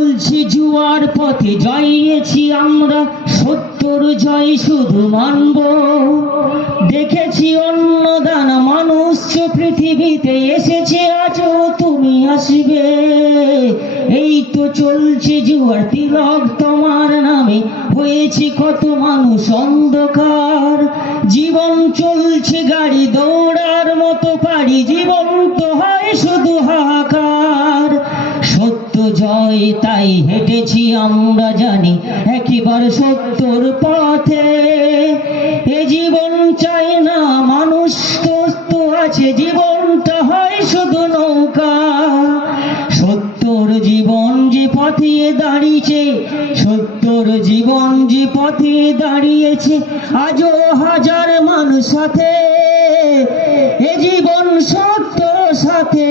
চলছে জুয়ার পথে জয়েছি আমরা, সত্যর জয় শুধু মানব। দেখেছি অন্নদান মানুষ পৃথিবীতে এসেছে, আজও তুমি আসবে। এই তো চলছে জুয়ার তিলক তোমার নামে, হয়েছে কত মানুষ অন্ধকার। জীবন চলছে গাড়ি দৌড়ার মতো পারি, জীবন তো হয় শুধু হাহাকার। সত্য জয় তাই হেঁটেছি আমরা জানি, একেবারে সত্যর পথে। এ জীবন চাই না মানুষ, তো আছে জীবনটা হয় শুধু নৌকা। সত্যর জীবন যে পথে দাঁড়িয়েছে, সত্যর জীবন যে পথে দাঁড়িয়েছে, আজও হাজার মানুষ সাথে। এ জীবন সত্য সাথে।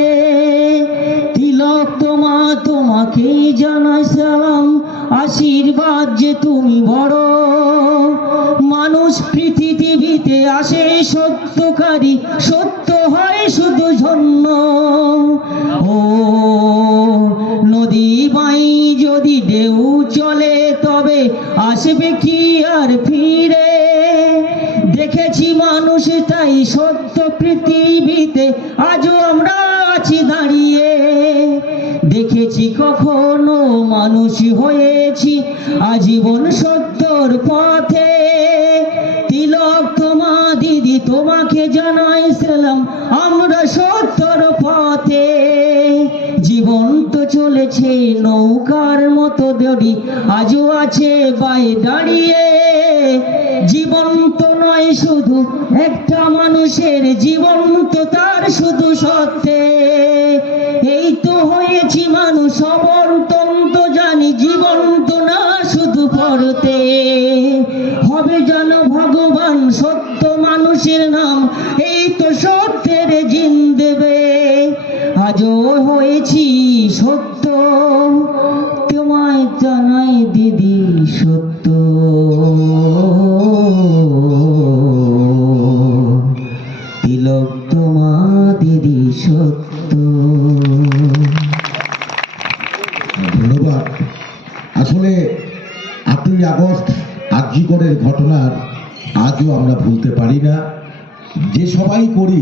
তিলক তোমাকে জানাই সালাম, আশীর্বাদ যে তুমি বড়। মানুষ পৃথিবীতে আসে সত্যকারী, সত্য হয় শুধু ধন্য। ও নদী বাই যদি ঢেউ চলে, তবে আসবে কি আর ফিরে? দেখেছি মানুষ তাই সত্য পৃথিবীতে, আজও আমরা আছি দাঁড়িয়ে। দেখেছি কখনো মানুষ হয়েছি আজীবন সত্যর পথে। তিলক দিদি তোমাকে জানাই সালাম, আমরা সত্যর পথে। জীবন তো চলেছে নৌকার মতো দড়ি, আজও আছে বায়ে দাঁড়িয়ে। জীবন তো নয় শুধু একটা মানুষের, জীবন তো তার শুধু সত্যে। এই তো হয়েছি মানুষ অবন্তন্ত জানি, জীবন তো না শুধু পড়তে। হবে যেন ভগবান সত্য মানুষের নাম, এই তো সত্যের জিন দেবে। আজও হয়েছি সত্য, তোমায় জানাই দিদি সত্য। তিলক দিদি সত্য। ধন্যবাদ। আসলে 8ই আগস্ট আরজিকরের ঘটনার আজও আমরা ভুলতে পারি না। যে সবাই করি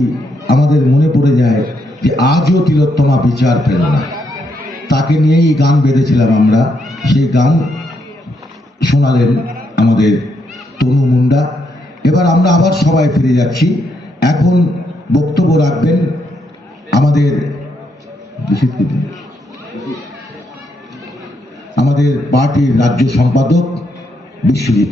আমাদের মনে পড়ে যায় যে আজও তিলোত্তমা বিচার পেল না। তাকে নিয়েই গান বেঁধেছিলাম আমরা। সেই গান শোনালেন আমাদের তনু মুন্ডা। এবার আমরা আবার সবাই ফিরে যাচ্ছি। এখন বক্তব্য রাখবেন আমাদের পার্টির রাজ্য সম্পাদক বিশ্বজিৎ।